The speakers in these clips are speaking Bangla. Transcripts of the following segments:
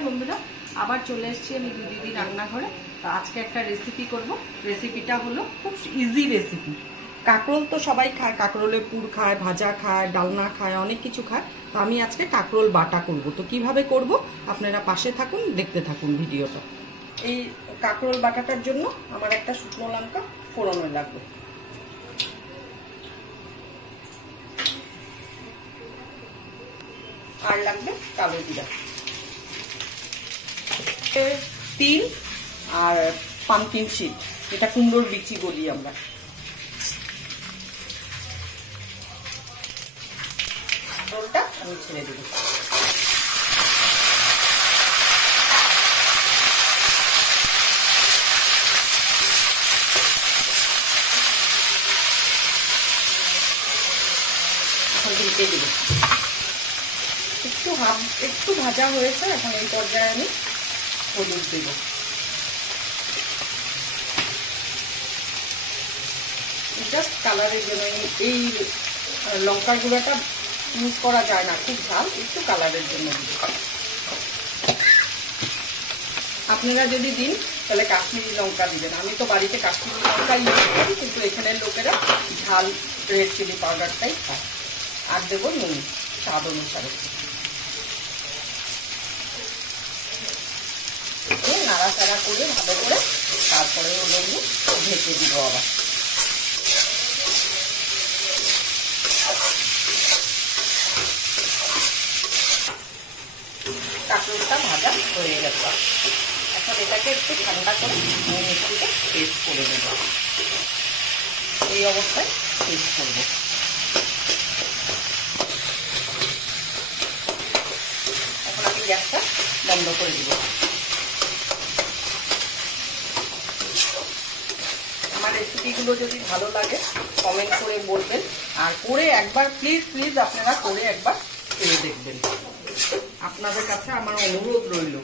নমস্কার বন্ধুরা, আবার চলে এসেছি আমি দিদি রান্নাঘরে। তো আজকে একটা রেসিপি করব। রেসিপিটা হলো খুব ইজি রেসিপি। কাঁকরোল তো সবাই খায়, কাঁকরোলের পুর খায়, ভাজা খায়, ডালনা খায়, অনেক কিছু খায়। তো আমি আজকে কাঁকরোল বাটা করব। তো কিভাবে করব আপনারা পাশে থাকুন, দেখতে থাকুন ভিডিওটা। এই কাঁকরোল বাটাটার জন্য আমার একটা শুকনো লঙ্কা ফোড়নে লাগবে, আর লাগবে কালো জিরা, তিল আর পামকিন সিড, এটা কুমড়োর বিচি বলি আমরা। রোলটা আমি ছেড়ে দেব। এখন ঢেকে দেব। একটু ভাজা হয়েছে, এখন এই পর্যায়ে আমি হলুদ দেব। জাস্ট কালারের জন্য এই লঙ্কার গুঁড়াটা ইউজ করা যায় না, খুব ঝাল, একটু কালারের জন্য দিব। আপনারা যদি দিন তাহলে কাশ্মীরি লঙ্কা দিবেন। আমি তো বাড়িতে কাশ্মীরি লঙ্কা ইউজ করি, কিন্তু এখানের লোকেরা ঝাল রেড চিলি পাউডারটাই খায়। আর দেবো নুন স্বাদ অনুসারে। নাড়াচাড়া করে ভালো করে তারপরে হলো ঢেকে দিব আবার। কাঁকরোলটা ভাজা হয়ে গেছে। এখন এটাকে একটু ঠান্ডা করে মিক্সিতে পেস্ট করে দেব। এই অবস্থায় পেস্ট করব। এখন আমি গ্যাসটা বন্ধ করে দিব। আমার রেসিপিগুলো যদি ভালো লাগে কমেন্ট করে বলবেন, আর করে একবার প্লিজ আপনারা করে একবার খেয়ে দেখবেন। আপনাদের কাছে আমার অনুরোধ রইল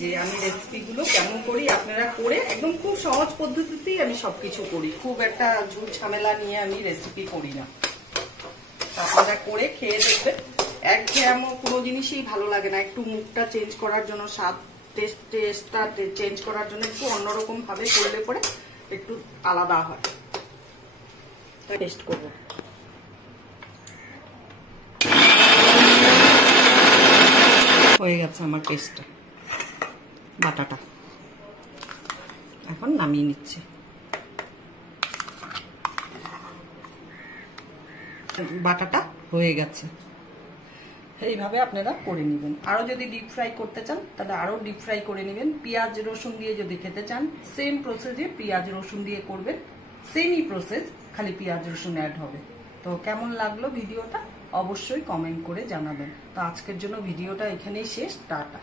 যে আমি রেসিপিগুলো কেমন করি আপনারা করে, একদম খুব সহজ পদ্ধতিতেই আমি সবকিছু করি। খুব একটা ঝুট ঝামেলা নিয়ে আমি রেসিপি করি না। আপনারা করে খেয়ে দেখবেন। একঘেয়েমো কোনো জিনিসই ভালো লাগে না। একটু মুখটা চেঞ্জ করার জন্য, স্বাদ টেস্টটা চেঞ্জ করার জন্য একটু অন্যরকম ভাবে করলে পরে একটু আলাদা হয়। টেস্ট করব। হয়ে গেছে আমার পেস্টটা, বাটাটা। এখন নামিয়ে নিচ্ছি। বাটাটা হয়ে গেছে। এইভাবে আপনারা করে নেবেন। আরো যদি ডিপ ফ্রাই করতে চান তাহলে আরো ডিপ ফ্রাই করে নেবেন। পেঁয়াজ রসুন দিয়ে যদি খেতে চান সেম প্রসেসে পেঁয়াজ রসুন দিয়ে করবেন। সেমই প্রসেস, খালি পেঁয়াজ রসুন অ্যাড হবে। তো কেমন লাগলো ভিডিওটা অবশ্যই কমেন্ট করে জানাবেন। তো আজকের জন্য ভিডিওটা এখানেই শেষ। টাটা।